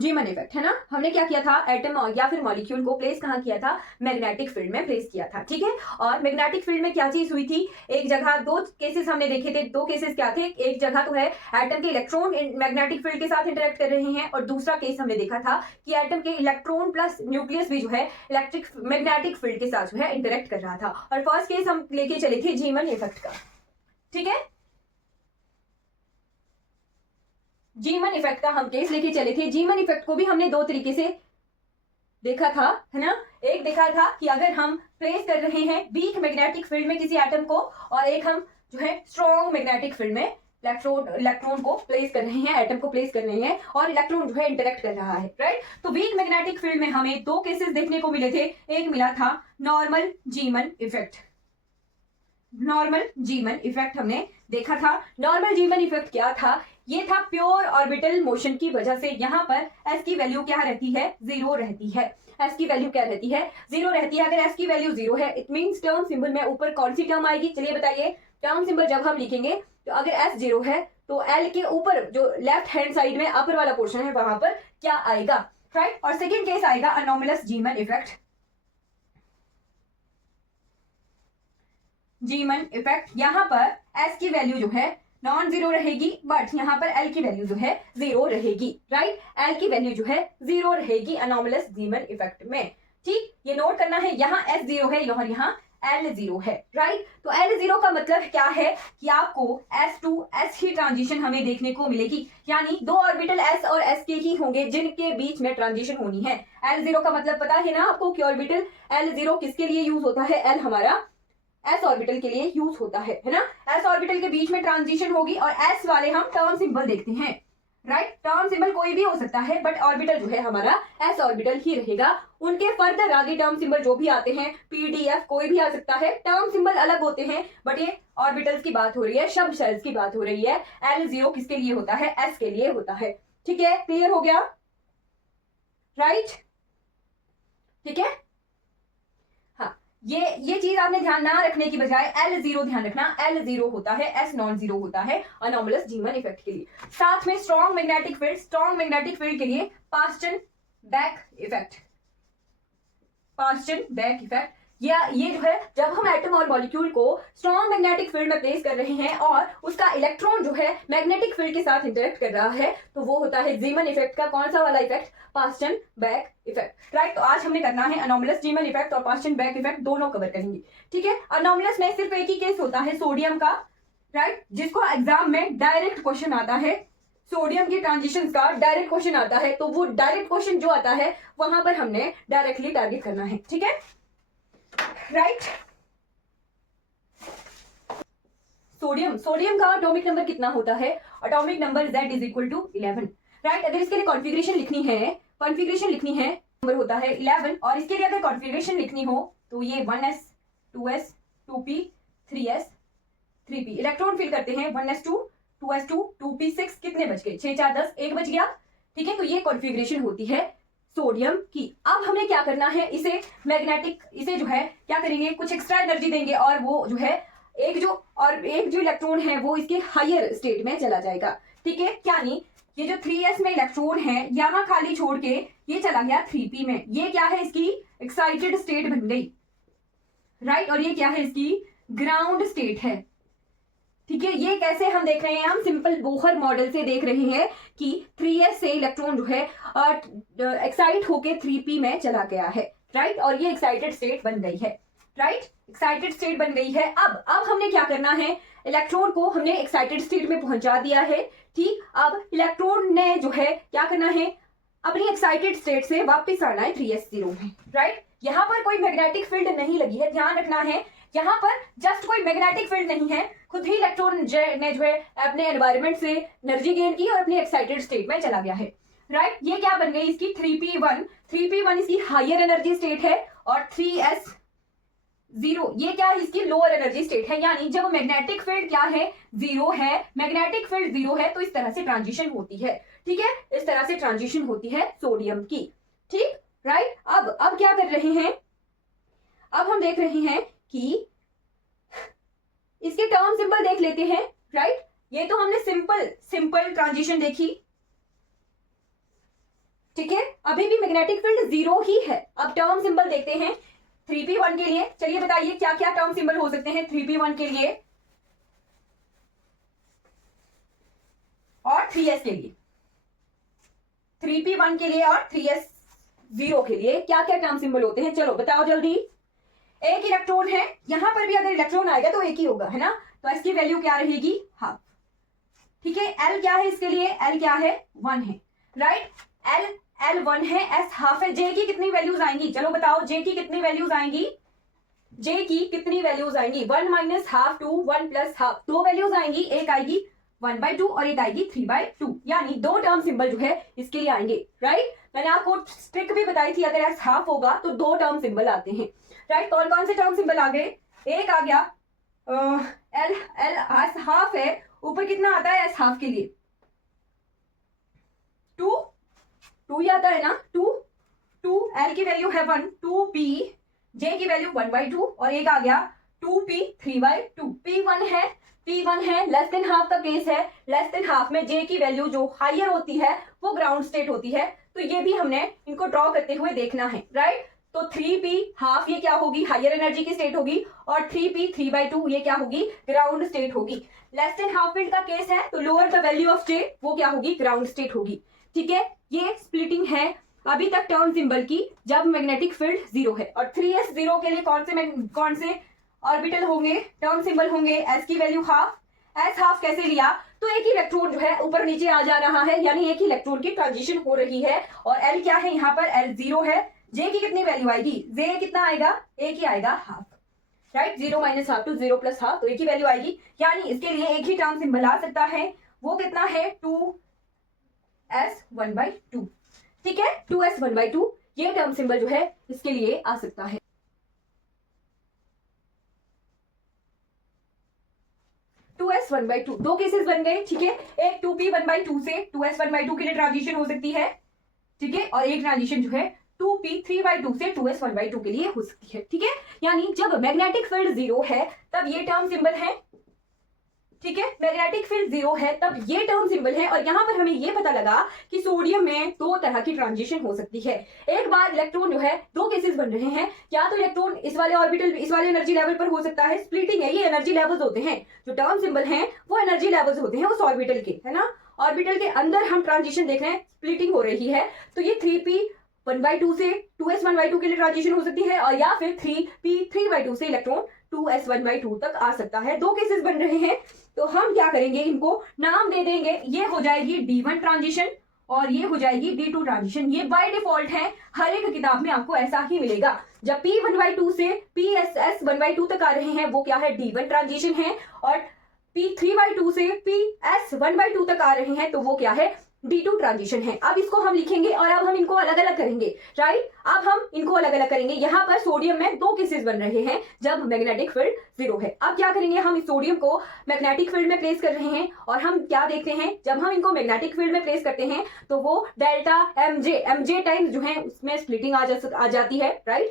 जीमन effect है ना, हमने क्या किया था, एटम या फिर मॉलिक्यूल को प्लेस कहाँ किया था, मैग्नेटिक फील्ड में प्लेस किया था, ठीक है। और मैग्नेटिक फील्ड में क्या चीज हुई थी, एक जगह दो केसेस हमने देखे थे, दो केसेस क्या थे, एक जगह तो है एटम के इलेक्ट्रॉन मैग्नेटिक फील्ड के साथ इंटरेक्ट कर रहे हैं, और दूसरा केस हमने देखा था कि एटम के इलेक्ट्रॉन प्लस न्यूक्लियस भी जो है इलेक्ट्रिक मैग्नेटिक फील्ड के साथ जो है इंटरेक्ट कर रहा था। और फर्स्ट केस हम लेके चले थे जीमन इफेक्ट का, ठीक है। जीमन इफेक्ट का हम केस लेके चले थे। जीमन इफेक्ट को भी हमने दो तरीके से देखा था, है ना। एक देखा था कि अगर हम प्लेस कर रहे हैं वीक मैग्नेटिक फील्ड में किसी एटम को, और एक हम जो है स्ट्रॉन्ग मैग्नेटिक फील्ड में इलेक्ट्रॉन को प्लेस कर रहे हैं, एटम को प्लेस कर रहे हैं, और इलेक्ट्रॉन जो है इंटरेक्ट कर रहा है, राइट। तो वीक मैग्नेटिक फील्ड में हमें दो केसेस देखने को मिले थे। एक मिला था नॉर्मल जीमन इफेक्ट, नॉर्मल जीमन इफेक्ट हमने देखा था। नॉर्मल जीमन इफेक्ट क्या था, ये था प्योर ऑर्बिटल मोशन की वजह से यहाँ पर एस की वैल्यू क्या रहती है, जीरो रहती है। एस की वैल्यू क्या रहती है, जीरो रहती है। अगर एस की वैल्यू जीरो है, इट मींस टर्म सिंबल में ऊपर कौन सी टर्म आएगी, चलिए बताइए। टर्म सिंबल जब हम लिखेंगे तो अगर एस जीरो है तो एल के ऊपर जो लेफ्ट हैंड साइड में अपर वाला पोर्शन है वहां पर क्या आएगा, राइट। और सेकेंड केस आएगा अनोमलस जीमन इफेक्ट। जीमन इफेक्ट यहाँ पर एस की वैल्यू जो है नॉन जीरो रहेगी, बट यहाँ पर एल की वैल्यू जो है जीरो रहेगी, राइट। एल की वैल्यू जो है जीरो रहेगी अनोमलस जीमन इफेक्ट में, ठीक। ये नोट करना है, यहाँ एस जीरो है और यहाँ एल जीरो है, राइट। तो एल जीरो का मतलब क्या है कि आपको एस टू एस ही ट्रांजिशन हमें देखने को मिलेगी, यानी दो ऑर्बिटल एस और एस के ही होंगे जिनके बीच में ट्रांजिशन होनी है। एल जीरो का मतलब पता है ना आपको कि ऑर्बिटल एल जीरो किसके लिए यूज होता है, एल हमारा एस ऑर्बिटल के लिए यूज होता है ना। एस ऑर्बिटल के बीच में ट्रांजिशन होगी, और एस वाले हम टर्म सिंबल देखते हैं, राइट। टर्म सिंबल कोई भी हो सकता है, बट ऑर्बिटल जो है हमारा एस ऑर्बिटल ही रहेगा। उनके फर्दर आगे टर्म सिंबल जो भी आते हैं, पीडीएफ कोई भी आ सकता है, टर्म सिंबल अलग होते हैं, बट ये ऑर्बिटल्स की बात हो रही है, शब्द शेल्स की बात हो रही है। एल जीरो किसके लिए होता है, एस के लिए होता है, ठीक है। क्लियर हो गया, राइट, ठीक है। ये चीज आपने ध्यान ना रखने की बजाय एल जीरो ध्यान रखना, एल जीरो होता है, एस नॉन जीरो होता है अनोमलस जीमन इफेक्ट के लिए। साथ में strong magnetic field, strong magnetic field के लिए Paschen back effect, Paschen back effect. ये जो है जब हम एटम और मॉलिक्यूल को स्ट्रॉन्ग मैग्नेटिक फील्ड में प्लेस कर रहे हैं और उसका इलेक्ट्रॉन जो है मैग्नेटिक फील्ड के साथ इंटरेक्ट कर रहा है, तो वो होता है जीमन इफेक्ट का कौन सा वाला effect, Paschen back effect, right. तो आज हमने करना है अनोमलस जीमन इफेक्ट और पास्टन बैक इफेक्ट, दोनों कवर करेंगे, ठीक है। अनोमलस में सिर्फ एक ही केस होता है सोडियम का, राइट, जिसको एग्जाम में डायरेक्ट क्वेश्चन आता है, सोडियम के ट्रांजिशन का डायरेक्ट क्वेश्चन आता है। तो वो डायरेक्ट क्वेश्चन जो आता है वहां पर हमने डायरेक्टली टारगेट करना है, ठीक है, राइट। सोडियम का एटॉमिक नंबर कितना होता है, atomic number Z is equal to 11, right. अगर इसके लिए कॉन्फ़िगरेशन लिखनी है नंबर होता है 11, और इसके लिए अगर कॉन्फ़िगरेशन लिखनी हो तो ये 1s 2s 2p 3s 3p electron fill करते हैं, 1s2 2s2 2p6, कितने बच गए, 6 4 10, 1 बच गया, ठीक है। तो ये कॉन्फ़िगरेशन होती है सोडियम की। अब हमें क्या करना है, इसे जो है क्या करेंगे, कुछ एक्स्ट्रा एनर्जी देंगे, और वो जो है एक जो इलेक्ट्रॉन है वो इसके हायर स्टेट में चला जाएगा, ठीक है। यानी ये जो 3s में इलेक्ट्रॉन है यहाँ खाली छोड़ के ये चला गया 3p में, ये क्या है, इसकी एक्साइटेड स्टेट बन गई, राइट। और ये क्या है, इसकी ग्राउंड स्टेट है, ठीक है। ये कैसे हम देख रहे हैं, हम सिंपल बोहर मॉडल से देख रहे हैं कि 3s से इलेक्ट्रॉन जो है एक्साइट होके 3p में चला गया है, राइट। और ये एक्साइटेड स्टेट बन गई है, राइट, एक्साइटेड स्टेट बन गई है। अब हमने क्या करना है, इलेक्ट्रॉन को हमने एक्साइटेड स्टेट में पहुंचा दिया है, ठीक। अब इलेक्ट्रॉन ने जो है क्या करना है, अपनी एक्साइटेड स्टेट से वापस आना है 3s0 में, राइट। यहाँ पर कोई मैग्नेटिक फील्ड नहीं लगी है, ध्यान रखना है, यहाँ पर जस्ट कोई मैग्नेटिक फील्ड नहीं है, खुद ही इलेक्ट्रॉन ने जो है अपने एनवायरनमेंट से एनर्जी गेन की और अपनी एक्साइटेड स्टेट में चला गया है, राइट। ये क्या बन गई, इसकी 3p1 इसकी हायर एनर्जी स्टेट है, और 3s0 ये क्या है, इसकी लोअर एनर्जी स्टेट है। यानी जब मैग्नेटिक फील्ड क्या है, जीरो है, मैग्नेटिक फील्ड जीरो है, तो इस तरह से ट्रांजिशन होती है, ठीक है, इस तरह से ट्रांजिशन होती है सोडियम की, ठीक, राइट। अब क्या कर रहे हैं, अब हम देख रहे हैं कि इसके टर्म सिंबल देख लेते हैं, राइट। ये तो हमने सिंपल ट्रांजिशन देखी, अभी भी मैग्नेटिक फील्ड 0 ही है। अब टर्म सिंबल देखते हैं 3p1 के लिए। चलिए बताइए क्या क्या टर्म सिंबल हो सकते हैं 3p1 के लिए और 3s के लिए। 3p1 के लिए और 3s0 के लिए क्या क्या टर्म सिंबल होते हैं, चलो बताओ जल्दी। एक इलेक्ट्रॉन है, यहां पर भी अगर इलेक्ट्रॉन आएगा तो एक ही होगा, है ना, तो एस की वैल्यू क्या रहेगी, हाफ। ठीक है, एल क्या है इसके लिए, एल क्या है, 1 है, राइट। एल 1 है, एस हाफ है। जे की कितनी वैल्यूज आएंगी, चलो बताओ, जे की कितनी वैल्यूज आएंगी, जे की कितनी वैल्यूज आएंगी, 1 minus half to 1 plus half, दो वैल्यूज आएंगी, एक आएगी 1/2 और एक आएगी 3/2, यानी दो टर्म सिंबल जो है इसके लिए आएंगे, राइट। मैंने आपको ट्रिक भी बताई थी, अगर एस हाफ होगा तो दो टर्म सिंबल आते हैं, राइट। कौन कौन से टर्म सिंबल आ गए, एक आ गया एल एस हाफ है, ऊपर कितना आता है एस हाफ के लिए 2 ही आता है ना, 2 एल की वैल्यू है 1, 2p, जे की वैल्यू 1/2 और एक आ गया 2p 3/2। p1 है लेस देन हाफ का केस है, लेस देन हाफ में जे की वैल्यू जो हायर होती है वो ग्राउंड स्टेट होती है, तो ये भी हमने इनको ड्रॉ करते हुए देखना है, राइट। तो 3p हाफ ये क्या होगी, हायर एनर्जी की स्टेट होगी, और 3p 3/2 ये क्या होगी, ग्राउंड स्टेट होगी। लेस देन हाफ फील्ड का केस है तो लोअर द वैल्यू ऑफ जे वो क्या होगी, ग्राउंड स्टेट होगी। ठीक है, ये स्प्लिटिंग है अभी तक टर्म सिंबल की जब मैग्नेटिक फील्ड 0 है। और 3s0 के लिए कौन से ऑर्बिटल होंगे, टर्म सिंबल होंगे, एस की वैल्यू हाफ। एस हाफ कैसे लिया, तो एक ही इलेक्ट्रॉन जो है ऊपर नीचे आ जा रहा है, यानी एक ही इलेक्ट्रॉन की ट्रांजिशन हो रही है, और एल क्या है यहाँ पर, एल 0 है। जे की कितनी वैल्यू आएगी, जे कितना आएगा, एक ही आएगा, half, right. 0 minus half to 0 plus half, तो एक ही वैल्यू आएगी, यानी इसके लिए एक ही टर्म सिंबल आ सकता है, वो कितना है 2s1/2। ठीक है, 2s1/2 ये टर्म सिंबल जो है इसके लिए आ सकता है। टू एस 1/2 दो केसेस बन गए, ठीक है। एक 2p 1/2 से 2s1/2 के लिए ट्रांजिशन हो सकती है, ठीक है, और एक ट्रांजिशन जो है 2p 3/2 से 2s1/2 के लिए हो सकती है, ठीक है। यानी जब मैग्नेटिक फील्ड 0 है तब ये टर्म सिंबल है, ठीक है, मैग्नेटिक फील्ड 0 है तब ये टर्म सिंबल है। और यहां पर हमें ये पता लगा कि सोडियम में दो तरह की ट्रांजिशन हो सकती है। एक बार इलेक्ट्रॉन जो है, दो केसेस बन रहे हैं, या तो इलेक्ट्रॉन इस वाले ऑर्बिटल इस वाले एनर्जी लेवल पर हो सकता है, स्प्लिटिंग है, ये एनर्जी लेवल्स होते हैं, जो टर्म सिंबल हैं वो एनर्जी लेवल्स होते हैं उस ऑर्बिटल के, है ना। ऑर्बिटल के अंदर हम ट्रांजिशन देख रहे हैं, स्प्लिटिंग हो रही है, तो ये 3p 1/2 से 2s1/2 के लिए ट्रांजिशन हो सकती है, और या फिर 3p 3/2 से इलेक्ट्रॉन 2s1/2 तक आ सकता है। दो केसेस बन रहे हैं, तो हम क्या करेंगे, इनको नाम दे देंगे। ये हो जाएगी D1 ट्रांजिशन और ये हो जाएगी D2 ट्रांजिशन। ये बाय डिफॉल्ट है, हर एक किताब में आपको ऐसा ही मिलेगा। जब p 1/2 से ps 1/2 तक आ रहे हैं वो क्या है, D1 ट्रांजिशन है, और p 3/2 से ps 1/2 तक आ रहे हैं तो वो क्या है, D2 ट्रांजिशन है। अब इसको हम लिखेंगे और अब हम इनको अलग अलग करेंगे, राइट। अब हम इनको अलग अलग करेंगे। यहाँ पर सोडियम में दो केसेस बन रहे हैं जब मैग्नेटिक फील्ड 0 है। अब क्या करेंगे, हम इस सोडियम को मैग्नेटिक फील्ड में प्लेस कर रहे हैं, और हम क्या देखते हैं, जब हम इनको मैग्नेटिक फील्ड में प्लेस करते हैं तो वो डेल्टा mj टाइम्स जो है उसमें स्प्लिटिंग आ जाती है, राइट।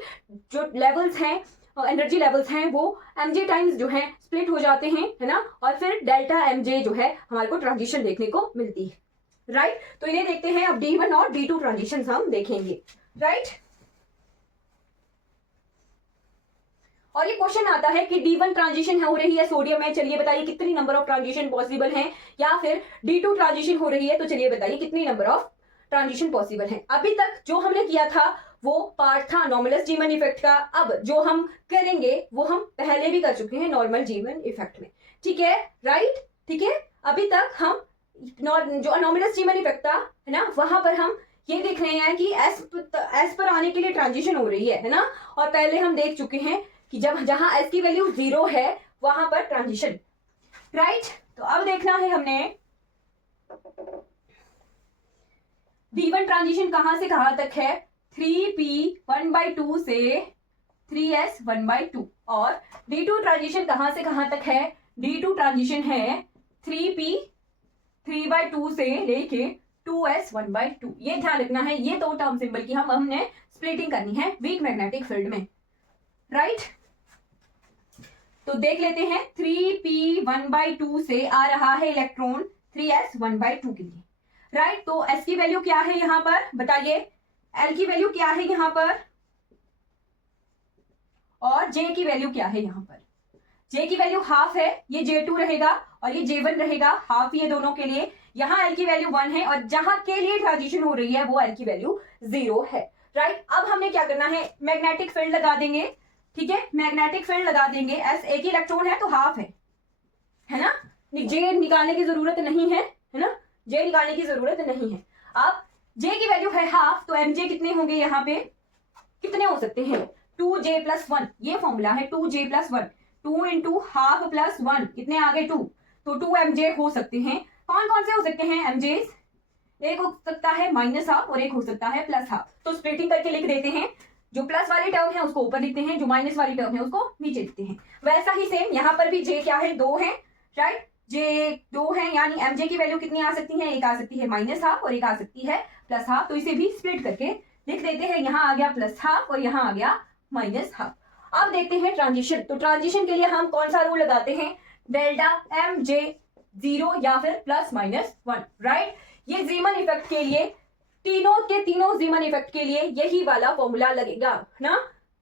जो लेवल्स हैं, एनर्जी लेवल्स हैं, वो mj टाइम्स जो है स्प्लिट हो जाते हैं, है ना, और फिर डेल्टा mj जो है हमारे को ट्रांजिशन देखने को मिलती है, राइट। तो इन्हें देखते हैं, अब D1 और D2 ट्रांजिशन हम देखेंगे, राइट। और ये क्वेश्चन आता है कि D1 ट्रांजिशन हो रही है सोडियम में, चलिए बताइए कितनी नंबर ऑफ ट्रांजिशन पॉसिबल हैं, या फिर D2 ट्रांजिशन हो रही है तो चलिए बताइए कितनी नंबर ऑफ ट्रांजिशन पॉसिबल है। अभी तक जो हमने किया था वो पार्ट था नॉर्मलस जीमन इफेक्ट का, अब जो हम करेंगे वो हम पहले भी कर चुके हैं नॉर्मल जीमन इफेक्ट में, ठीक है, राइट। ठीक है, अभी तक हम जो अनोमलस जीमन इफेक्ट था, है ना, वहां पर हम ये देख रहे हैं कि एस पर आने के लिए ट्रांजिशन हो रही है ना, और पहले हम देख चुके हैं कि जब जहां एस की वैल्यू 0 है वहां पर ट्रांजिशन, राइट। तो अब देखना है हमने D1 ट्रांजिशन कहां से कहां तक है, 3p 1/2 से 3s 1/2, और D2 ट्रांजिशन कहां से कहां तक है, D2 ट्रांजिशन है 3p 3/2 से लेके 2s 1/2। ये ध्यान रखना है, ये दो टर्म सिंबल की हमने स्प्लिटिंग करनी है वीक मैग्नेटिक फील्ड में, राइट। तो देख लेते हैं, 3p 1/2 से आ रहा है इलेक्ट्रॉन 3s 1/2 के लिए, राइट। तो s की वैल्यू क्या है यहाँ पर बताइए, एल की वैल्यू क्या है यहाँ पर और जे की वैल्यू क्या है यहाँ पर। जे की वैल्यू हाफ है, ये J2 रहेगा और ये J1 रहेगा, हाफ ये दोनों के लिए। यहाँ एल की वैल्यू 1 है और जहां के लिए ट्रांजिशन हो रही है वो एल की वैल्यू 0 है। राइट, अब हमने क्या करना है, मैग्नेटिक फील्ड लगा देंगे। ठीक है, मैग्नेटिक फील्ड लगा देंगे। एस एक ही इलेक्ट्रॉन है तो हाफ है ना, जे निकालने की जरूरत नहीं है ना, जे निकालने की जरूरत नहीं है। अब जे की वैल्यू है हाफ, तो एम जे कितने होंगे यहाँ पे, कितने हो सकते हैं 2J+1, ये फॉर्मूला है 2J+1, 2 इंटू हाफ प्लस 1 कितने आ गए 2, तो 2mj हो सकते हैं। कौन कौन से हो सकते हैं mjs, एक हो सकता है माइनस हाफ और एक हो सकता है प्लस हाफ। तो स्प्लिटिंग करके लिख देते हैं, जो प्लस वाली टर्म है उसको ऊपर लिखते हैं, जो माइनस वाली टर्म है उसको नीचे लिखते हैं। वैसा ही सेम यहाँ पर भी j क्या है 2 है। राइट, j 2 है, यानी mj की वैल्यू कितनी आ सकती है, एक आ सकती है माइनस हाफ और एक आ सकती है प्लस हाफ। तो इसे भी स्प्लिट करके लिख देते हैं, यहाँ आ गया प्लस हाफ और यहाँ आ गया माइनस हाफ। अब देखते हैं ट्रांजिशन। तो ट्रांजिशन के लिए हम कौन सा रूल लगाते हैं, डेल्टा mj 0 या फिर +-1। राइट, ये जीमन इफेक्ट के लिए तीनों के तीनों जीमन इफेक्ट के लिए यही वाला फॉर्मूला लगेगा ना,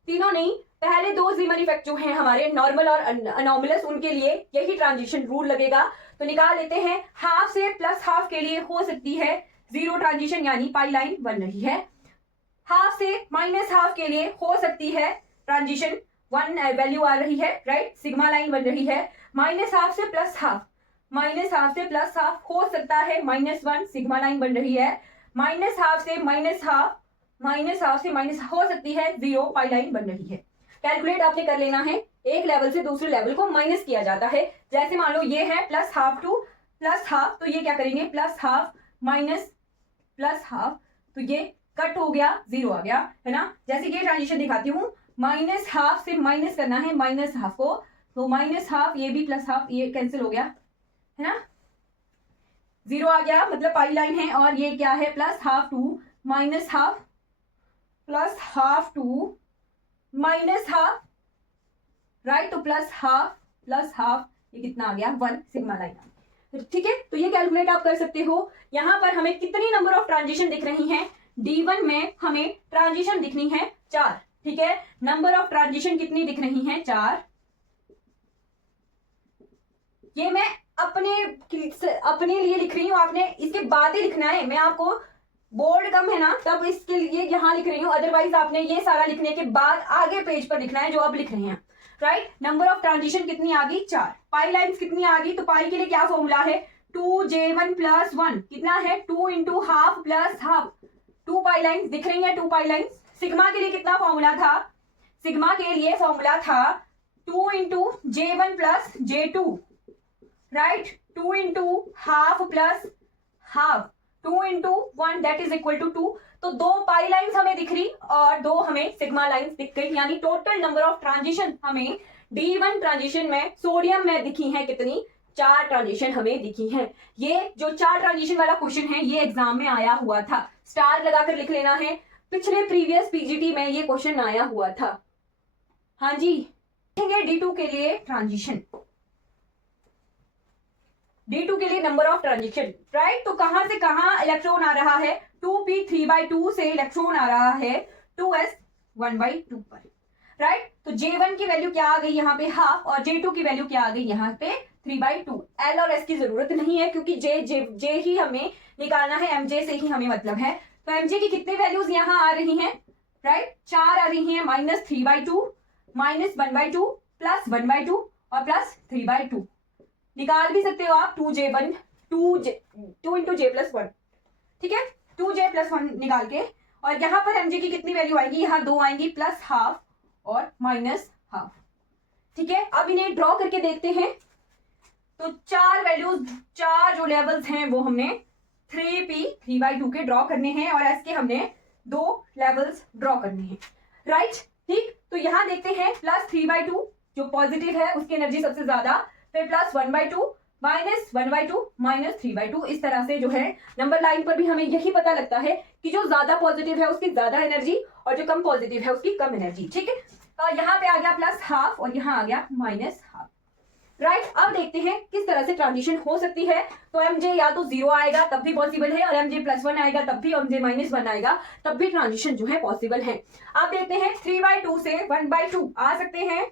तीनों नहीं, पहले दो जीमन इफेक्ट जो हैं हमारे नॉर्मल और अनोमलस, उनके लिए यही ट्रांजिशन रूल लगेगा। तो निकाल लेते हैं, हाफ से प्लस हाफ के लिए हो सकती है 0 ट्रांजिशन, यानी पाई लाइन बन रही है। हाफ से माइनस हाफ के लिए हो सकती है ट्रांजिशन 1 वैल्यू आ रही है। राइट, सिग्मा लाइन बन रही है। माइनस हाफ से प्लस हाफ, माइनस हाफ से प्लस हाफ हो सकता है -1 सिग्मा लाइन बन रही है। माइनस हाफ से माइनस हाफ, माइनस हाफ से माइनस हो सकती है 0 पाई लाइन बन रही है। कैलकुलेट आपने कर लेना है, एक लेवल से दूसरे लेवल को माइनस किया जाता है। जैसे मान लो ये है +हाफ टू +हाफ, तो ये क्या करेंगे +हाफ माइनस +हाफ, तो ये कट हो गया 0 आ गया, है ना। जैसे ये ट्रांजिशन दिखाती हूँ, -हाफ से माइनस करना है -हाफ को, तो -हाफ, ये भी +हाफ, ये कैंसिल हो गया, है ना, 0 आ गया, मतलब पाई लाइन है। और ये क्या है +half to -half +half to -half. Right, तो +हाफ ये कितना आ गया 1 सिग्मा लाइन। ठीक है, तो ये कैलकुलेट आप कर सकते हो। यहां पर हमें कितनी नंबर ऑफ ट्रांजिशन दिख रही हैं, D1 में हमें ट्रांजिशन दिखनी है 4। ठीक है, नंबर ऑफ ट्रांजिशन कितनी दिख रही हैं 4। ये मैं अपने लिए लिख रही हूं, आपने इसके बाद ही लिखना है। मैं आपको बोर्ड कम है ना, तब इसके लिए यहां लिख रही हूं, अदरवाइज आपने ये सारा लिखने के बाद आगे पेज पर लिखना है जो अब लिख रहे हैं। राइट, नंबर ऑफ ट्रांजिशन कितनी आ गई 4। पाई लाइन्स कितनी आ गई, तो पाई के लिए क्या फॉर्मूला है 2J1+1 कितना है 2 इंटू हाफ प्लस हाफ, 2 पाई लाइन्स दिख रही है, 2 पाई लाइन्स। सिग्मा के लिए कितना फॉर्मूला था, सिग्मा के लिए फॉर्मूला था 2 into J1+J2। Right, 2 into half plus half, 2 into 1 that is equal to 2। तो 2 पाई लाइन्स हमें दिख रही और 2 हमें सिग्मा लाइन्स दिख गई, यानी टोटल नंबर ऑफ ट्रांजिशन हमें D1 ट्रांजिशन में सोडियम में दिखी है कितनी, 4 ट्रांजिशन हमें दिखी हैं। ये जो 4 ट्रांजिशन वाला क्वेश्चन है ये एग्जाम में आया हुआ था, स्टार लगाकर लिख लेना है, पिछले प्रीवियस पीजीटी में ये क्वेश्चन आया हुआ था। हाँ जी, देखेंगे D2 के लिए ट्रांजिशन, D2 के लिए नंबर ऑफ ट्रांजिशन। राइट, तो कहां से कहां इलेक्ट्रॉन आ रहा है, 2p3/2 से इलेक्ट्रॉन आ रहा है 2s 1/2 पर। राइट, तो J1 की वैल्यू क्या आ गई यहाँ पे हाफ और J2 की वैल्यू क्या आ गई यहाँ पे 3/2। L और S की जरूरत नहीं है क्योंकि J ही हमें निकालना है, MJ से ही हमें मतलब है। तो MJ की कितनी वैल्यूज यहाँ आ रही हैं, राइट 4 आ रही हैं, -3/2 -1/2 +1/2 और +3/2। निकाल भी सकते हो आप 2J1 2 इंटू J+1। ठीक है, 2J+1 निकाल के, और यहाँ पर MJ की कितनी वैल्यू आएगी, यहाँ 2 आएंगी +हाफ और -हाफ। ठीक है, अब इन्हें ड्रॉ करके देखते हैं। तो 4 वैल्यूज, 4 जो लेवल्स हैं वो हमने 3p 3/2 के ड्रॉ करने हैं और S के हमने 2 लेवल्स ड्रॉ करने हैं। राइट, ठीक, तो यहां देखते हैं +3/2 जो पॉजिटिव है उसकी एनर्जी सबसे ज्यादा, फिर +1/2 -1/2 -3/2। इस तरह से जो है नंबर लाइन पर भी हमें यही पता लगता है कि जो ज्यादा पॉजिटिव है उसकी ज्यादा एनर्जी और जो कम पॉजिटिव है उसकी कम एनर्जी। ठीक है, यहाँ पे आ गया +हाफ और यहाँ आ गया -हाफ। राइट अब देखते हैं किस तरह से ट्रांजिशन हो सकती है। तो mj या तो 0 आएगा तब भी पॉसिबल है, और mj +1 आएगा तब भी, mj -1 आएगा तब भी ट्रांजिशन जो है पॉसिबल है। आप देखते हैं 3/2 से 1/2 आ सकते हैं,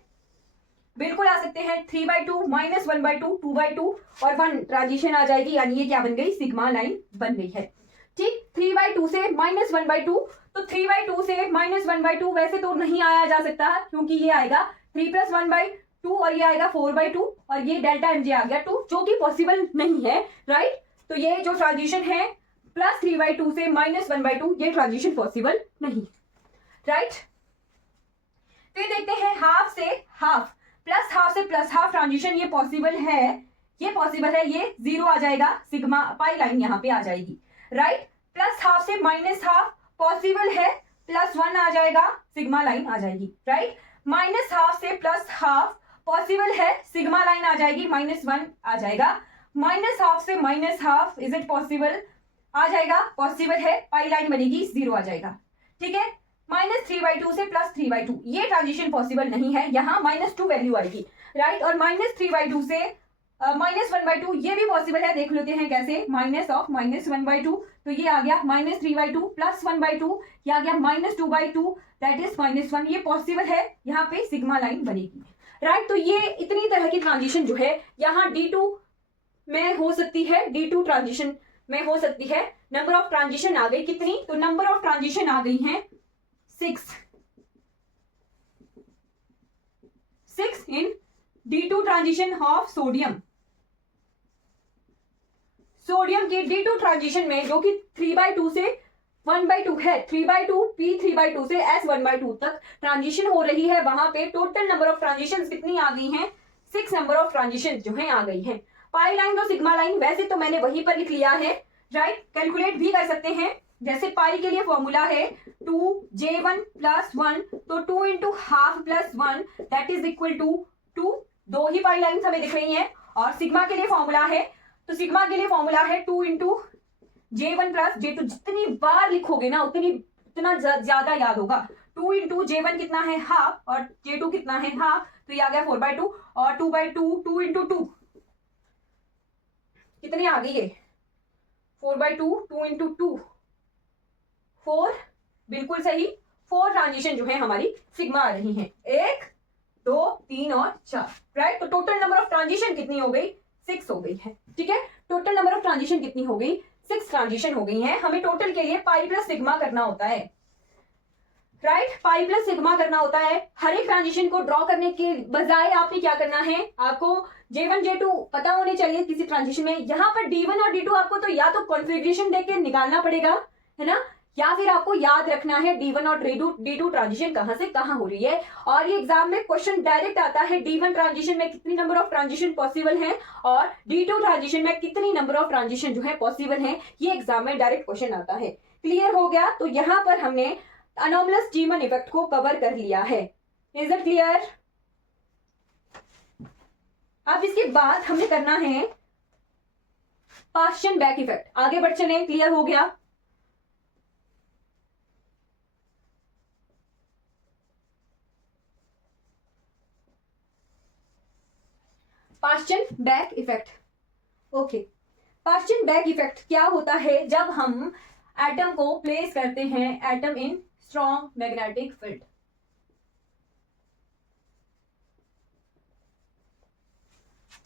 बिल्कुल आ सकते हैं। 3/2 -1/2 2/2 और 1 ट्रांजिशन आ जाएगी, यानी ये क्या बन गई, सिग्मा लाइन बन गई है। ठीक, 3/2 से -1/2, तो 3/2 से -1/2 वैसे तो नहीं आया जा सकता क्योंकि ये आएगा 3 + 1/2 और ये आएगा 4/2 और ये डेल्टा mj आ गया 2, जो कि पॉसिबल नहीं है। राइट, तो ये जो ट्रांजिशन है +3/2 से -1/2 ये ट्रांजिशन पॉसिबल नहीं। राइट, फिर देखते हैं हाफ से हाफ, प्लस हाफ से प्लस हाफ ट्रांजिशन, ये पॉसिबल है, ये पॉसिबल है, ये 0 आ जाएगा, सिग्मा पाई लाइन यहाँ पे आ जाएगी। राइट, प्लस हाफ से माइनस हाफ पॉसिबल है, +1 आ जाएगा, सिग्मा लाइन आ जाएगी। राइट, माइनस हाफ से प्लस हाफ पॉसिबल है, सिग्मा लाइन आ जाएगी, -1 आ जाएगा। माइनस हाफ से minus half is it possible, आ जाएगा, पॉसिबल है, पाई लाइन बनेगी, 0 आ जाएगा। ठीक है, -3/2 से +3/2 ये ट्रांजिशन पॉसिबल नहीं है, यहाँ -2 वैल्यू आएगी। राइट, और -3/2 से -1/2 ये भी पॉसिबल है, देख लेते हैं कैसे, -1/2 तो ये आ गया -3/2 +1/2, ये आ गया -2/2 दैट इज -1, ये पॉसिबल है, यहाँ पे सिग्मा लाइन बनेगी। राइट, तो ये इतनी तरह की ट्रांजिशन जो है यहाँ D2 में हो सकती है, D2 ट्रांजिशन में हो सकती है। नंबर ऑफ ट्रांजिशन आ गई कितनी, तो नंबर ऑफ ट्रांजिशन आ गई हैं 6 इन D2 transition of sodium. Sodium के D2 ट्रांजिशन में जो कि 3/2 से 1/2 है, 3/2 P 3/2 से S 1/2 तक ट्रांजिशन हो रही है, वहां पे टोटल नंबर ऑफ ट्रांजिशन कितनी आ गई हैं, 6 नंबर ऑफ ट्रांजिशन जो है आ गई हैं। पाई लाइन और सिग्मा लाइन वैसे तो मैंने वहीं पर लिख लिया है। राइट, कैलकुलेट भी कर सकते हैं, जैसे पाई के लिए फॉर्मूला है 2j1 + 1, तो 2 × ½ + 1 दैट इज इक्वल टू 2, दो ही पाई लाइन हमें दिख रही हैं। और सिग्मा के लिए फॉर्मूला है, तो सिग्मा के लिए फॉर्मूला है 2 × j1 + j2, जितनी बार लिखोगे ना उतना ज्यादा याद होगा। 2 × j1 कितना है, ½ और j2 कितना है, ½ तो ये आ गया 4/2 और 2/2 2 × 2 कितने आ गई ये, 4/2 2 × 2 4, बिल्कुल सही, 4 ट्रांजिशन जो है हमारी सिग्मा आ रही हैं, 1 2 3 और 4। राइट, तो टोटल नंबर ऑफ ट्रांजिशन कितनी हो गई, 6 हो गई है। ठीक है, टोटल नंबर ऑफ ट्रांजिशन कितनी हो गई, 6 ट्रांजिशन हो गई हैं। हमें टोटल के लिए पाई प्लस सिग्मा करना होता है। राइट, पाई प्लस सिग्मा करना होता है। हर एक ट्रांजिशन को ड्रॉ करने के बजाय आपने क्या करना है, आपको J1 J2 पता होने चाहिए किसी ट्रांजिशन में। यहाँ पर D1 और D2 आपको तो या तो कॉन्फ़िगरेशन देख के निकालना पड़ेगा, है ना, या फिर आपको याद रखना है D1 और D2 ट्रांजिशन कहां से कहां हो रही है। और ये एग्जाम में क्वेश्चन डायरेक्ट आता है, D1 ट्रांजिशन में कितनी नंबर ऑफ ट्रांजिशन पॉसिबल हैं और D2 ट्रांजिशन में कितनी नंबर ऑफ ट्रांजिशन जो है पॉसिबल हैं, ये एग्जाम में डायरेक्ट क्वेश्चन आता है। क्लियर हो गया, तो यहाँ पर हमने अनोमलस ज़ीमन इफेक्ट को कवर कर लिया है। Is it clear? अब इसके बाद हमें करना है पास्चन बैक इफेक्ट। आगे बढ़ चले, क्लियर हो गया। Paschen back effect, okay. Paschen back effect क्या होता है, जब हम एटम को प्लेस करते हैं, atom in strong magnetic field.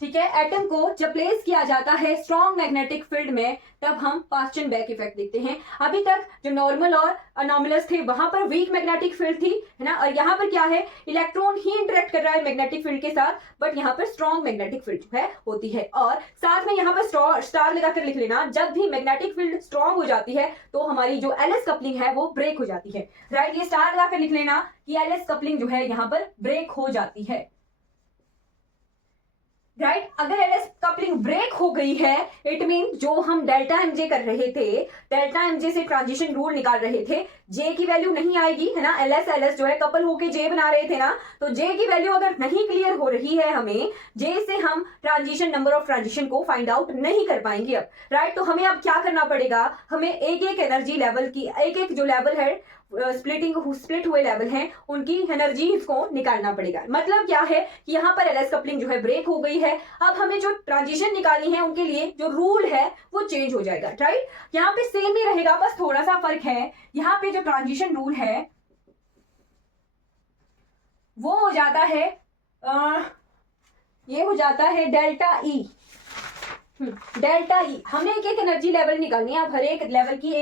ठीक है, एटम को जब प्लेस किया जाता है स्ट्रॉन्ग मैग्नेटिक फील्ड में, तब हम पास्चन बैक इफेक्ट देखते हैं। अभी तक जो नॉर्मल और अनोमलस थे वहां पर वीक मैग्नेटिक फील्ड थी, है ना, और यहाँ पर क्या है, इलेक्ट्रॉन ही इंटरेक्ट कर रहा है मैग्नेटिक फील्ड के साथ, बट यहाँ पर स्ट्रॉन्ग मैग्नेटिक फील्ड जो है होती है। और साथ में यहाँ पर स्टार लगाकर लिख लेना, जब भी मैग्नेटिक फील्ड स्ट्रॉन्ग हो जाती है तो हमारी जो एलएस कपलिंग है वो ब्रेक हो जाती है। राइट, ये स्टार लगाकर लिख लेना कि एलएस कपलिंग जो है यहाँ पर ब्रेक हो जाती है। राइट, अगर एलएस कपलिंग ब्रेक हो गई है, इट मीन जो हम डेल्टा एमजे कर रहे थे, डेल्टा एमजे से ट्रांजिशन रूल निकाल रहे थे, जे की वैल्यू नहीं आएगी, है ना, एलएस एलएस जो है कपल होके जे बना रहे थे ना, तो जे की वैल्यू अगर नहीं क्लियर हो रही है हमें, जे से हम ट्रांजिशन नंबर ऑफ ट्रांजिशन को फाइंड आउट नहीं कर पाएंगे अब। राइट, तो हमें अब क्या करना पड़ेगा, हमें एक एक एनर्जी लेवल की, एक एक जो लेवल है स्प्लिट हुए लेवल हैं उनकी एनर्जीज को निकालना पड़ेगा। मतलब क्या है कि यहाँ पर एलएस कपलिंग जो है ब्रेक हो गई है। अब हमें जो ट्रांजिशन निकालनी है उनके लिए जो रूल है वो चेंज हो जाएगा, राइट। यहाँ पे सेम ही रहेगा, बस थोड़ा सा फर्क है। यहाँ पे जो ट्रांजिशन रूल है वो हो जाता है ये हो जाता है डेल्टा ई। डेल्टा ई हमने एक एक एनर्जी लेवल निकालनी है। अब हर एक लेवल की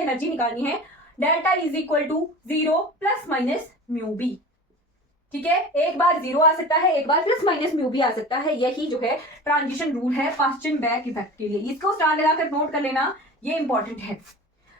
एनर्जी निकालनी है। Delta is equal to 0 plus minus mu B. ठीक है, एक बार 0 आ सकता है, एक बार प्लस माइनस म्यू बी आ सकता है। यही जो है ट्रांजिशन रूल है फास्ट एंड बैक इफेक्ट के लिए। इसको स्टार लगाकर नोट कर लेना, ये इंपॉर्टेंट है,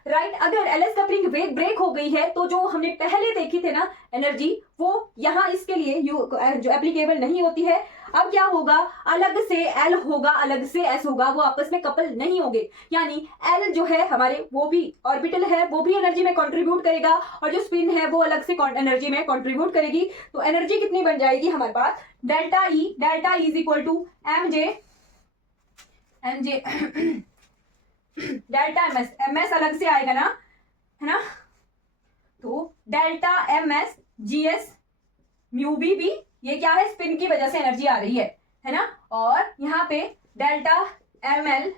राइट। अगर एलएस कपलिंग ब्रेक हो गई है तो जो हमने पहले देखी थे ना एनर्जी, वो यहाँ इसके लिए जो एप्लीकेबल नहीं होती है। अब क्या होगा, अलग से एल होगा, अलग से एस होगा, वो आपस में कपल नहीं होंगे। यानी एल जो है हमारे वो भी ऑर्बिटल है, वो भी एनर्जी में कंट्रीब्यूट करेगा, और जो स्पिन है वो अलग से एनर्जी में कंट्रीब्यूट करेगी। तो एनर्जी कितनी बन जाएगी हमारे पास, delta E is equal to M J delta M S अलग से आएगा ना, है ना। तो delta M S G S mu B भी, ये क्या है, स्पिन की वजह से एनर्जी आ रही है ना। और यहाँ पे delta M L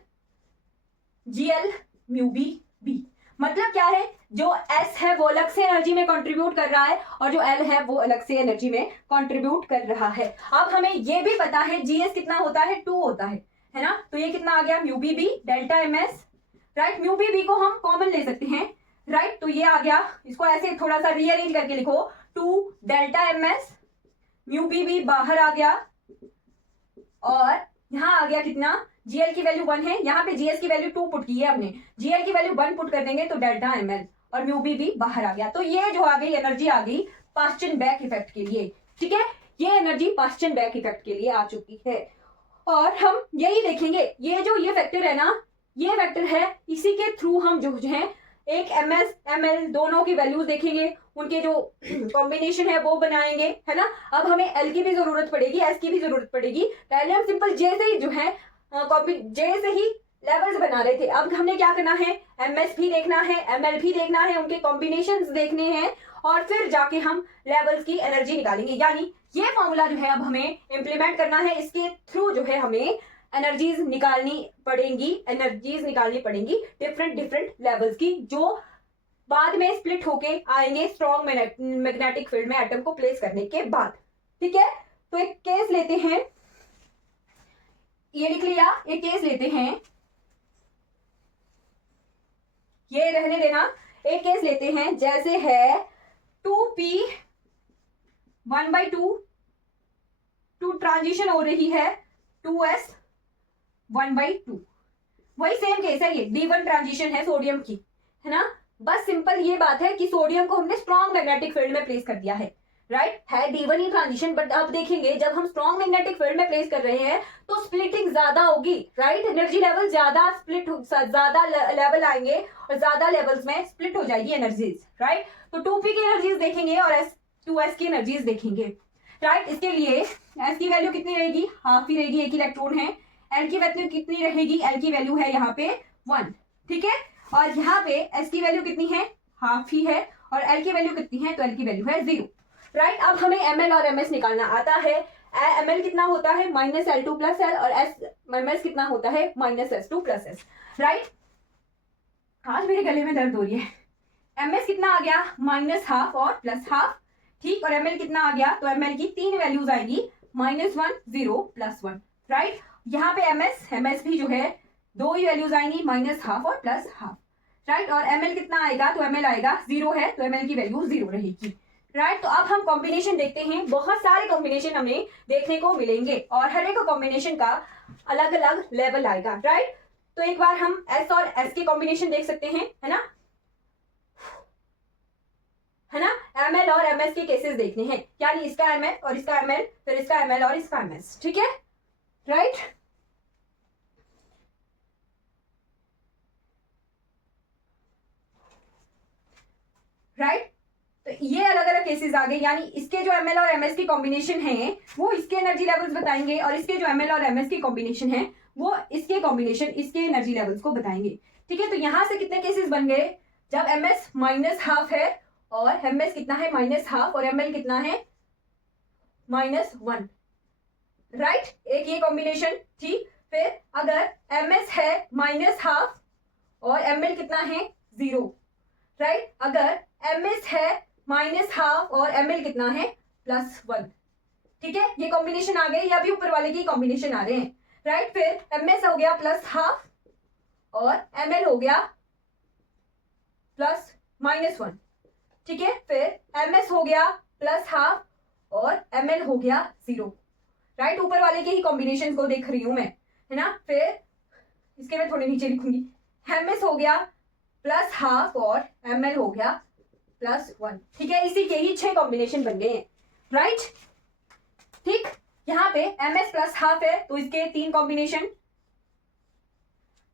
G L mu B B. मतलब क्या है, जो एस है वो अलग से एनर्जी में कंट्रीब्यूट कर रहा है, और जो एल है वो अलग से एनर्जी में कंट्रीब्यूट कर रहा है। अब हमें ये भी पता है जी एस कितना होता है, 2 होता है ना। तो ये कितना आ गया, mu B B delta M S, right. Mu B B को हम कॉमन ले सकते हैं, राइट। तो ये आ गया, इसको ऐसे थोड़ा सा रीअरेंज करके लिखो, 2 delta M S mu B B बाहर आ गया, और यहां आ गया कितना, जीएल की वैल्यू 1 है, यहाँ पे जीएस की वैल्यू 2 पुट की है हमने, जीएल की वैल्यू 1 पुट कर देंगे तो डेल्टा एम एल, और म्यू बी बी बाहर आ गया। तो ये जो आ गई एनर्जी आ गई फास्ट एंड बैक इफेक्ट के लिए, ठीक है। ये energy fast and back effect के लिए आ चुकी है। और हम यही देखेंगे, ये फैक्टर है ना, ये वेक्टर है, इसी के थ्रू हम जो है एक एम एस एम एल दोनों की वैल्यूज देखेंगे, उनके जो कॉम्बिनेशन है वो बनाएंगे, है ना। अब हमें एल की भी जरूरत पड़ेगी, एस की भी जरूरत पड़ेगी। पहले हम सिंपल जे से ही जो है जे से ही लेवल्स बना रहे थे। अब हमने क्या करना है, एम एस भी देखना है, एम एल भी देखना है, उनके कॉम्बिनेशन देखने हैं, और फिर जाके हम लेवल्स की एनर्जी निकालेंगे। यानी ये फॉर्मूला जो है अब हमें इम्प्लीमेंट करना है, इसके थ्रू जो है हमें एनर्जीज निकालनी पड़ेंगी डिफरेंट लेवल्स की, जो बाद में स्प्लिट होके आएंगे स्ट्रॉन्ग मैग्नेटिक फील्ड में एटम को प्लेस करने के बाद, ठीक है। तो एक केस लेते हैं, ये लिख लिया, एक केस लेते हैं, ये रहने देना। एक केस लेते हैं, जैसे है 2p 1/2, 2 ट्रांजिशन हो रही है 2s 1/2, वही सेम केस है, ये D1 ट्रांजिशन है सोडियम की, है ना। बस सिंपल ये बात है कि सोडियम को हमने स्ट्रॉन्ग मैग्नेटिक फील्ड में प्लेस कर दिया है, राइट। है D1 ही ट्रांजिशन, बट अब देखेंगे जब हम स्ट्रॉन्ग मैग्नेटिक फील्ड में प्लेस कर रहे हैं तो स्प्लिटिंग ज्यादा होगी, राइट। एनर्जी लेवल ज्यादा ज्यादा लेवल आएंगे, और ज्यादा लेवल्स में स्प्लिट हो जाएगी एनर्जीज, राइट। तो 2p की एनर्जीज देखेंगे और 2s की एनर्जीज देखेंगे, राइट। इसके लिए s की वैल्यू कितनी रहेगी, हाफ ही रहेगी, एक इलेक्ट्रॉन है। एल की वैल्यू कितनी रहेगी, एल की वैल्यू है यहाँ पे 1, ठीक है। और यहाँ पे एस की वैल्यू कितनी है, हाफ ही है, और एल की वैल्यू कितनी है, तो एल की वैल्यू है 0, राइट। अब हमें एम एल और एम एस निकालना आता है। एम एल कितना होता है, -L2 + L, और एम एस कितना होता है, -S2 + S, राइट। आज मेरे गले में दर्द हो रही है। एम एस कितना आ गया, -½ और +½ ठीक। और एम एल कितना आ गया, तो एम एल की 3 वैल्यूज आएगी, -1 0 +1, राइट। यहाँ पे एम एस भी जो है 2 ही वैल्यूज आएंगी, -½ और +½ राइट। और एम एल कितना आएगा, तो एम एल आएगा 0 है, तो एम एल की वैल्यू 0 रहेगी, राइट। तो अब हम कॉम्बिनेशन देखते हैं, बहुत सारे कॉम्बिनेशन हमें देखने को मिलेंगे, और हर एक कॉम्बिनेशन का अलग अलग लेवल आएगा, राइट। तो एक बार हम एस और एस के कॉम्बिनेशन देख सकते हैं, है ना, एम एल और एम एस के केसेस देखने हैं, यानी इसका एम एल और इसका एम एल, फिर इसका एम एल और इसका एम एस, ठीक है, राइट। राइट, तो ये अलग अलग केसेस आ गए, यानी इसके जो एमएल और एमएस की कॉम्बिनेशन है वो इसके एनर्जी लेवल्स बताएंगे, और इसके जो एमएल और एमएस की कॉम्बिनेशन है वो इसके कॉम्बिनेशन, इसके एनर्जी लेवल्स को बताएंगे, ठीक है। तो यहां से कितने केसेस बन गए, जब ms माइनस हाफ है और ms कितना है माइनस हाफ और ml कितना है -1, राइट। एक ये कॉम्बिनेशन थी। फिर अगर ms है माइनस हाफ और ml कितना है 0, राइट। अगर ms है माइनस हाफ और ml कितना है +1, ठीक है। ये कॉम्बिनेशन आ गए, या भी ऊपर वाले की कॉम्बिनेशन आ रहे हैं, राइट। फिर ms हो गया +½ और ml हो गया +-1, ठीक है। फिर ms हो गया +½ और ml हो गया 0, राइट। ऊपर वाले के ही कॉम्बिनेशन को देख रही हूं मैं, है ना। फिर इसके मैं थोड़े नीचे लिखूंगी, ms हो गया +½ और ml हो गया +1, ठीक है। इसी के ही 6 कॉम्बिनेशन बन गए हैं, राइट। ठीक, यहाँ पे ms +½ है तो इसके 3 कॉम्बिनेशन,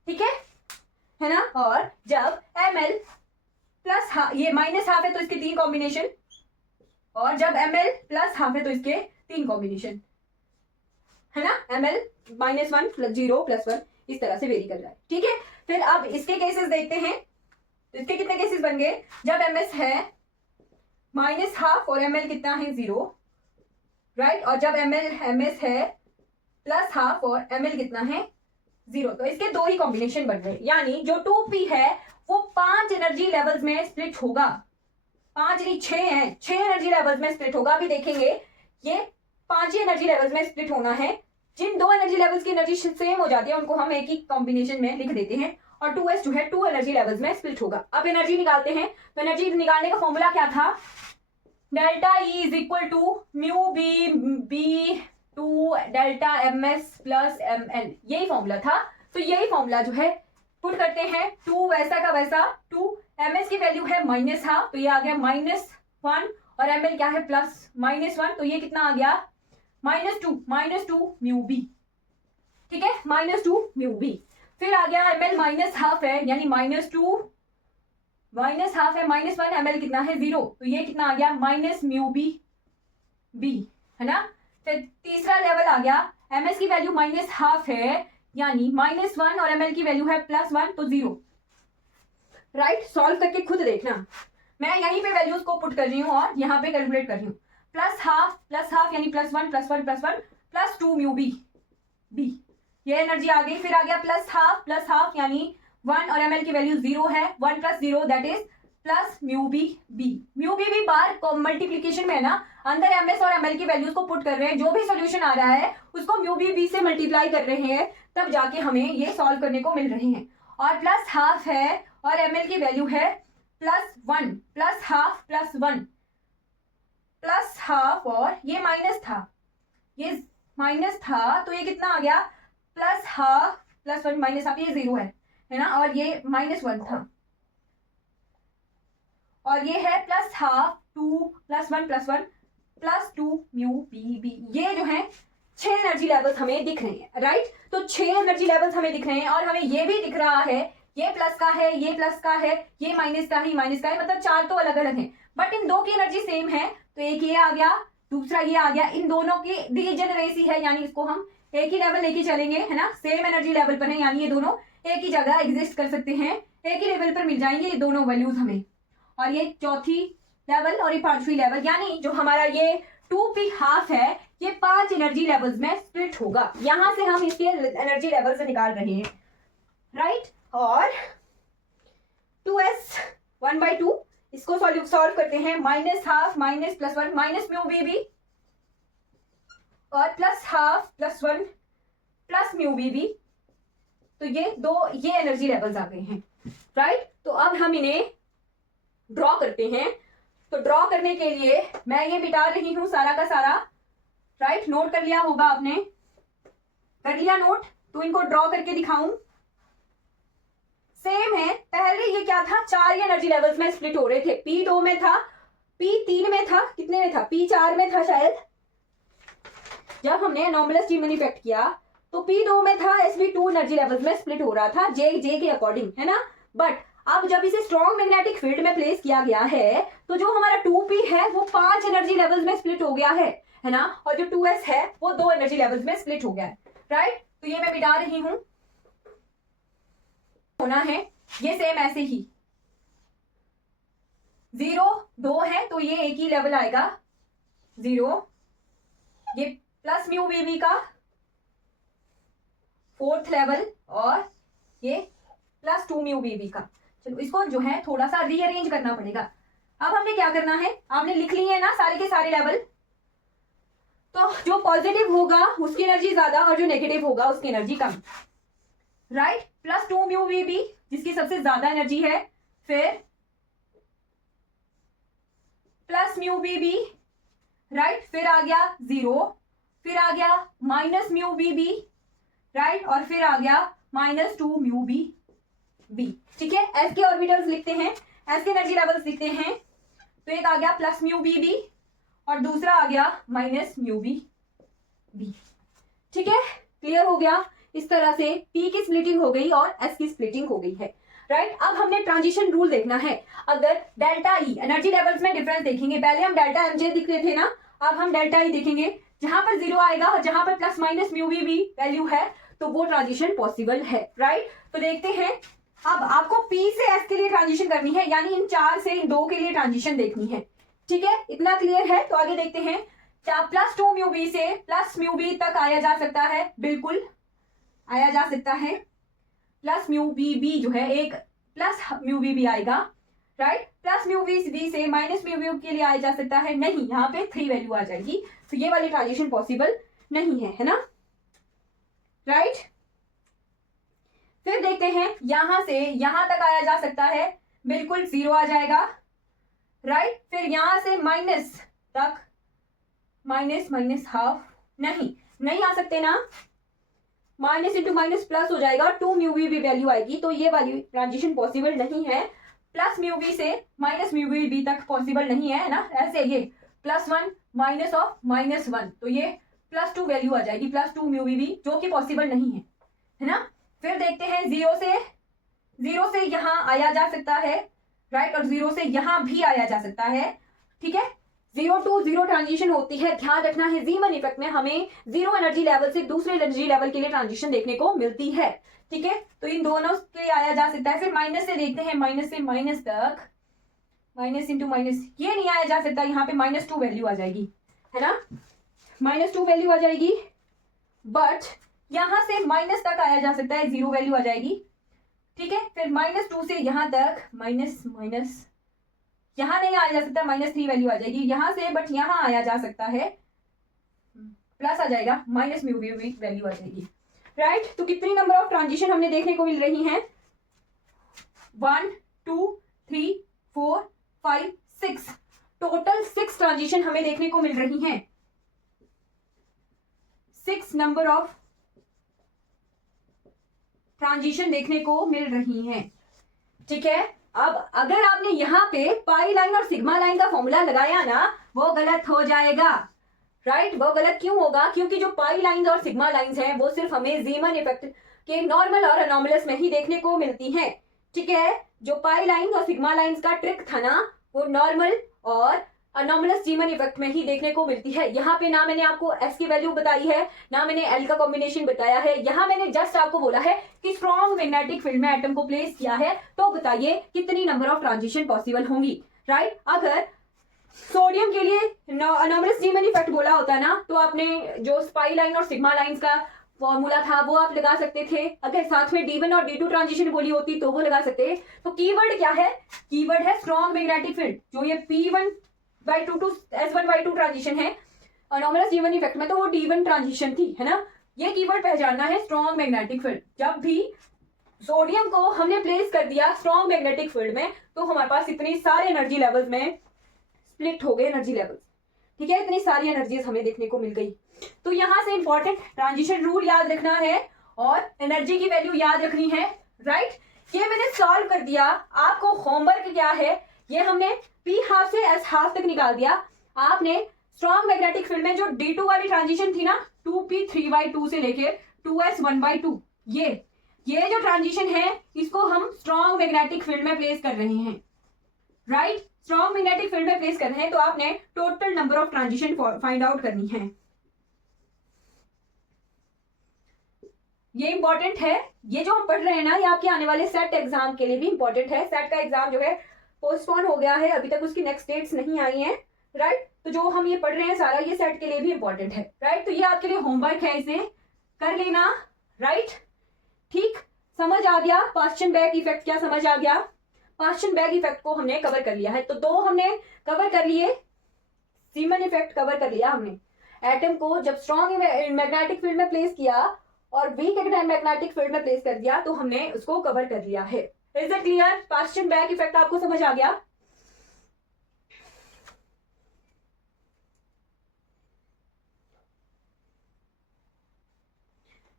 ठीक है ना। और जब ml +½ ये -½ है तो इसके 3 कॉम्बिनेशन, और जब ml +½ है तो इसके 3 कॉम्बिनेशन, है ना। ml -1 +0 +1 इस तरह से वेरी कर रहा है, ठीक है। फिर अब इसके केसेस देखते हैं। तो इसके कितने केसेस बन गए, जब ms है -½ और ml कितना है 0, राइट। और जब ms है +½ और ml कितना है 0, तो इसके 2 ही कॉम्बिनेशन बन गए। यानी जो 2p है वो 5 एनर्जी लेवल्स में स्प्लिट होगा, 5 नहीं 6 हैं, 6 एनर्जी लेवल्स में स्प्लिट होगा। अभी देखेंगे ये 5 ही एनर्जी लेवल्स में स्प्लिट होना है। जिन 2 एनर्जी लेवल्स की एनर्जी सेम हो जाती है उनको हम एक ही कॉम्बिनेशन में लिख देते हैं, और 2s जो है 2 एनर्जी लेवल्स में स्प्लिट होगा। अब एनर्जी निकालते हैं। तो एनर्जी निकालने का फॉर्मूला क्या था, delta E is equal to μB 2 delta ms plus ml, यही फॉर्मूला था। तो यही फॉर्मूला जो है पुट करते हैं, 2 वैसा का वैसा, 2 ms की वैल्यू है -½ तो ये आ गया -1, और ml क्या है +-1, तो ये कितना आ गया -2 μB, ठीक है, -2 μB। फिर आ गया ml -½ है, यानी -2 -½ है, -1 ml कितना है 0, तो ये कितना आ गया -μB, है ना। फिर तीसरा लेवल आ गया, ms की वैल्यू -½ है, यानी -1 और ml की वैल्यू है +1 तो 0, राइट। सॉल्व करके खुद देखना, मैं यहीं पे वैल्यूज को पुट कर रही हूँ और यहाँ पे कैलकुलेट कर रही हूँ। +½ यानी +1 +1 +1 +2 μB, ये एनर्जी आ गई। फिर आ गया +½ यानी 1 और ml की वैल्यू 0 है, 1 + 0 that is +μB bar multiplication में है ना, अंदर ms और ml की वैल्यूज को पुट कर रहे हैं, जो भी सॉल्यूशन आ रहा है उसको μB से मल्टीप्लाई कर रहे हैं, तब जाके हमें ये सॉल्व करने को मिल रहे हैं। और +½ है और ml की वैल्यू है +1, +½ और ये माइनस था, तो ये कितना आ गया +½ +1 -½ ये 0 है ना, और ये -1 था, और ये है +½ 2 +1 +1 +2 μB। ये जो है 6 एनर्जी लेवल्स हमें दिख रहे हैं, राइट। तो 6 एनर्जी लेवल्स हमें दिख रहे हैं, और हमें ये भी दिख रहा है ये प्लस का है, ये प्लस का है, ये माइनस का है, मतलब 4 तो अलग अलग हैं, बट इन 2 की एनर्जी सेम है। तो एक ये आ गया, दूसरा ये आ गया, इन दोनों की डीजेनरेसी है, यानी इसको हम एक ही लेवल लेके चलेंगे, है ना, सेम एनर्जी लेवल पर है, यानी ये दोनों एक ही जगह एग्जिस्ट कर सकते हैं, एक ही लेवल पर मिल जाएंगे ये दोनों वैल्यूज हमें। और ये चौथी लेवल और ये 5वीं लेवल, यानी जो हमारा ये 2p½ है ये 5 एनर्जी लेवल्स में स्प्लिट होगा। यहां से हम इसके एनर्जी लेवल से निकाल रहे हैं, राइट। और 2s 1/2 इसको सॉल्व करते हैं, -½ -+1 -μB और +½ +1 +μB, तो ये एनर्जी लेवल्स आ गए हैं, राइट। तो अब हम इन्हें ड्रॉ करते हैं। तो ड्रॉ करने के लिए मैं ये मिटा रही हूं सारा का सारा, राइट। नोट कर लिया होगा आपने, कर लिया नोट, तो इनको ड्रॉ करके दिखाऊं। सेम है, पहले ये क्या था, 4 एनर्जी लेवल्स में स्प्लिट हो रहे थे, P2 में था, P3 में था, कितने में था, P4 में था शायद, जब हमने एनॉमलस टीमन इफेक्ट किया तो P2 में था, Sp2 एनर्जी लेवल्स में स्प्लिट हो रहा था जे के अकॉर्डिंग, है ना। बट अब जब इसे स्ट्रॉन्ग मैग्नेटिक फील्ड में प्लेस किया गया है तो जो हमारा 2p है वो 5 एनर्जी लेवल्स में स्प्लिट हो गया है ना, और जो 2s है वो 2 एनर्जी लेवल्स में स्प्लिट हो गया है, राइट। तो ये मैं मिटा रही हूं, होना है ये सेम ऐसे ही, 0 2 है तो ये एक ही लेवल आएगा 0, ये प्लस म्यू वीबी का 4th लेवल और ये प्लस 2 म्यू वीबी का। चलो इसको जो है थोड़ा सा रीअरेंज करना पड़ेगा। अब हमने क्या करना है, आपने लिख लिए है ना सारे के सारे लेवल, तो जो पॉजिटिव होगा उसकी एनर्जी ज्यादा और जो नेगेटिव होगा उसकी एनर्जी कम, राइट। प्लस 2 म्यू वीबी जिसकी सबसे ज्यादा एनर्जी है, फिर प्लस म्यू वीबी, राइट, फिर आ गया 0, फिर आ गया माइनस म्यू वीबी, राइट, और फिर आ गया माइनस 2 म्यू बी। ठीक है, एस के ऑर्बिटल्स लिखते हैं, एस के एनर्जी लेवल्स लिखते हैं। तो एक आ गया प्लस म्यू बी और दूसरा आ गया माइनस म्यू बी। ठीक है, क्लियर हो गया। इस तरह से पी की स्प्लिटिंग हो गई और एस की स्प्लिटिंग हो गई है, राइट। अब हमने ट्रांजिशन रूल देखना है। अगर डेल्टा ई एनर्जी लेवल्स में डिफरेंस देखेंगे, पहले हम डेल्टा एमजे दिख रहे थे ना, अब हम डेल्टा ई देखेंगे। जहां पर 0 आएगा और जहां पर plus minus mu B value है तो वो ट्रांजिशन पॉसिबल है, राइट। तो देखते हैं, अब आपको P से S के लिए ट्रांजिशन करनी है, यानी इन 4 से इन 2 के लिए ट्रांजिशन देखनी है। ठीक है, इतना क्लियर है। तो आगे देखते हैं, क्या प्लस 2 म्यू बी से प्लस म्यू बी तक आया जा सकता है? बिल्कुल आया जा सकता है। प्लस म्यू बी जो है एक प्लस म्यू बी आएगा, राइट। प्लस म्यू बी से माइनस म्यू बी के लिए आया जा सकता है? नहीं, यहाँ पे 3 वैल्यू आ जाएगी, तो ये वाली ट्रांजिशन पॉसिबल नहीं है ना, राइट। फिर देखते हैं, यहां से यहां तक आया जा सकता है, बिल्कुल 0 आ जाएगा, राइट। फिर यहां से माइनस तक, माइनस हाफ, नहीं आ सकते ना, माइनस इंटू माइनस प्लस हो जाएगा, 2 म्यू बी वैल्यू आएगी, तो ये वाली ट्रांजिशन पॉसिबल नहीं है। प्लस म्यू बी से माइनस म्यू बी तक पॉसिबल नहीं है ना, ऐसे ये +1 माइनस ऑफ -1, तो ये +2 वैल्यू आ जाएगी, +2 म्यू बी जो कि पॉसिबल नहीं है ना। फिर देखते हैं, 0 से यहां आया जा सकता है, राइट, और 0 से यहां भी आया जा सकता है। ठीक है, 0 to 0 ट्रांजिशन होती है। ध्यान रखना है, जीमन इफेक्ट में हमें 0 एनर्जी लेवल से दूसरे एनर्जी लेवल के लिए ट्रांजिशन देखने को मिलती है। ठीक है, तो इन दोनों के आया जा सकता है। फिर माइनस से देखते हैं, माइनस से माइनस तक, माइनस इंटू माइनस, ये नहीं आया जा सकता, यहाँ पे -2 वैल्यू आ जाएगी, है ना, -2 वैल्यू आ जाएगी। बट यहां से माइनस तक आया जा सकता है, 0 वैल्यू आ जाएगी। ठीक है, फिर -2 से यहां तक माइनस, यहां नहीं आया जा सकता, -3 वैल्यू आ जाएगी यहां से, बट यहां आया जा सकता है, प्लस आ जाएगा, माइनस म्यू बी वैल्यू आ जाएगी, राइट। तो कितनी नंबर ऑफ ट्रांजिशन हमने देखने को मिल रही हैं? 1 2 3 4 5 6, टोटल 6 ट्रांजिशन हमें देखने को मिल रही हैं, 6 नंबर ऑफ ट्रांजिशन देखने को मिल रही हैं। ठीक है, अब अगर आपने यहाँ पे पाई लाइन और सिग्मा लाइन का फॉर्मूला लगाया ना, वो गलत हो जाएगा, राइट। वो गलत क्यों होगा? क्योंकि जो पाई लाइंस और सिग्मा लाइंस हैं वो सिर्फ हमें जीमन इफेक्ट के नॉर्मल और अनोमलस में ही देखने को मिलती हैं। ठीक है, जो पाई लाइन और सिग्मा लाइंस का ट्रिक था ना, वो नॉर्मल और अनोमलस जीमन इफेक्ट में ही देखने को मिलती है। यहाँ पे ना मैंने आपको एस की वैल्यू बताई है, ना मैंने एल का कॉम्बिनेशन बताया है, यहाँ मैंने जस्ट आपको बोला है कि स्ट्रॉन्ग मैग्नेटिक फील्ड में एटम को प्लेस किया है, तो बताइए कितनी नंबर ऑफ ट्रांजिशन पॉसिबल होंगी, राइट। अगर सोडियम के लिए अनोमलस जीमन इफेक्ट बोला होता ना, तो आपने जो पाई लाइन और सिग्मा लाइंस का फॉर्मूला था वो आप लगा सकते थे। अगर साथ में D1 और D2 ट्रांजिशन बोली होती तो वो लगा सकते। तो कीवर्ड क्या है? कीवर्ड है स्ट्रॉन्ग मैग्नेटिक फील्ड। जो ये P1/2 टू S1/2 ट्रांजिशन है अनोमलस जीमन इफेक्ट में, तो वो D1 ट्रांजिशन थी, है ना। ये कीवर्ड पहचानना है, स्ट्रॉन्ग मैग्नेटिक फील्ड। जब भी सोडियम को हमने प्लेस कर दिया स्ट्रॉन्ग मैग्नेटिक फील्ड में, तो हमारे पास इतनी सारे एनर्जी लेवल्स में स्प्लिट हो गए एनर्जी लेवल्स। ठीक है, इतनी सारी एनर्जीज हमें देखने को मिल गई। तो यहां से इंपॉर्टेंट ट्रांजिशन रूल याद रखना है और एनर्जी की वैल्यू याद रखनी है, राइट। ये मैंने सॉल्व कर दिया। आपको होमवर्क क्या है, ये हमने P हाफ से S हाफ तक निकाल दिया। आपने स्ट्रॉन्ग मैग्नेटिक फील्ड में जो D2 वाली ट्रांजिशन थी ना, 2P3/2 से लेके 2S1/2, ये जो ट्रांजिशन है इसको हम स्ट्रॉन्ग मैग्नेटिक फील्ड में प्लेस कर रहे हैं, राइट। स्ट्रॉन्ग मैग्नेटिक फील्ड में प्लेस कर रहे हैं, तो आपने total number of transition find out करनी है। ये इंपॉर्टेंट है, ये जो हम पढ़ रहे हैं ना, ये आपके आने वाले सेट एग्जाम के लिए भी इंपॉर्टेंट है। सेट का एग्जाम जो है पोस्टपोन हो गया है, अभी तक उसकी नेक्स्ट डेट्स नहीं आई हैं, राइट। तो जो हम ये पढ़ रहे हैं सारा ये सेट के लिए भी इंपॉर्टेंट है, राइट। तो ये आपके लिए होमवर्क है, इसे कर लेना, राइट। ठीक, समझ आ गया पास्ट एंड बैक इफेक्ट क्या समझ आ गया? पास्ट एंड बैक इफेक्ट को हमने कवर कर लिया है। तो दो हमने कवर कर लिए, सीमन इफेक्ट कवर कर लिया हमने, एटम को जब स्ट्रॉन्ग मैग्नेटिक फील्ड में प्लेस किया और वीक मैग्नेटिक फील्ड में प्लेस कर दिया, तो हमने उसको कवर कर लिया है। Is it clear? Past and back effect आपको समझ आ गया?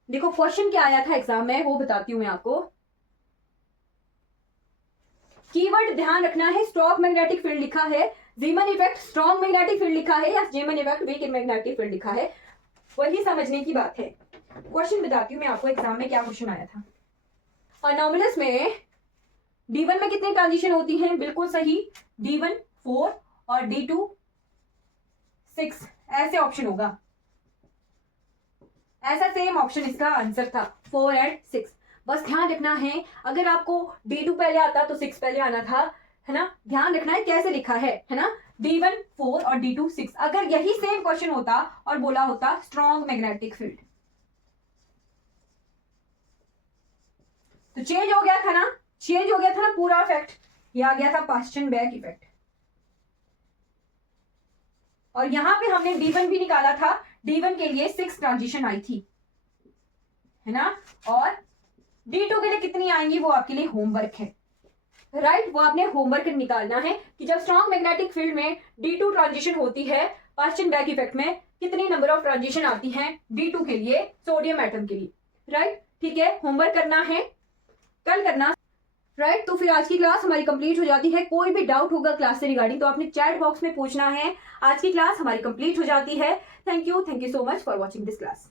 देखो क्वेश्चन क्या आया था एग्जाम में, वो बताती हूं मैं आपको। कीवर्ड ध्यान रखना है, स्ट्रॉन्ग मैग्नेटिक फील्ड लिखा है, जीमन इफेक्ट स्ट्रॉन्ग मैग्नेटिक फील्ड लिखा है, या जीमन इफेक्ट वीक मैग्नेटिक फील्ड लिखा है, वही समझने की बात है। क्वेश्चन बताती हूं मैं आपको एग्जाम में क्या क्वेश्चन आया था। अनोमलस में D1 में कितनी ट्रांजिशन होती हैं? बिल्कुल सही, D1 4 और D2 6, ऐसे ऑप्शन होगा, ऐसा सेम ऑप्शन इसका आंसर था, 4 एंड 6। बस ध्यान रखना है, अगर आपको D2 पहले आता तो 6 पहले आना था, है ना। ध्यान रखना है कैसे लिखा है ना, D1 4 और D2 6। अगर यही सेम क्वेश्चन होता और बोला होता स्ट्रॉन्ग मैग्नेटिक फील्ड, तो चेंज हो गया था ना, चेंज हो गया था ना पूरा इफेक्ट, ये आ गया था पास्ट एंड बैक इफेक्ट। और यहां पे हमने D1 भी निकाला था, D1 के लिए 6 ट्रांजिशन आई थी, है ना। और D2 के लिए कितनी आएंगी वो आपके लिए होमवर्क है, राइट। वो आपने होमवर्क निकालना है कि जब स्ट्रॉन्ग मैग्नेटिक फील्ड में D2 ट्रांजिशन होती है, पास्ट एंड बैक इफेक्ट में कितनी नंबर ऑफ ट्रांजिशन आती हैं D2 के लिए, सोडियम एटम के लिए, राइट। ठीक है, होमवर्क करना है, कल करना, राइट। तो फिर आज की क्लास हमारी कंप्लीट हो जाती है। कोई भी डाउट होगा क्लास से रिगार्डिंग तो आपने चैट बॉक्स में पूछना है। आज की क्लास हमारी कंप्लीट हो जाती है। Thank you so much for watching this class.